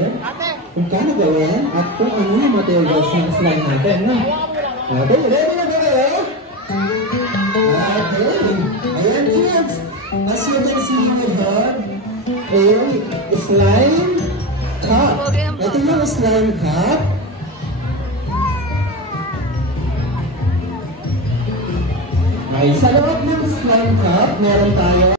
natin kung paano gawin at kung ano yung materials ng slime natin. No? Okay, ready na ba kayo? Okay. Ayan, kids. As you can see, we have a slime cup. Ito yung slime cup. Ay, sa loob ng slime cup, meron tayo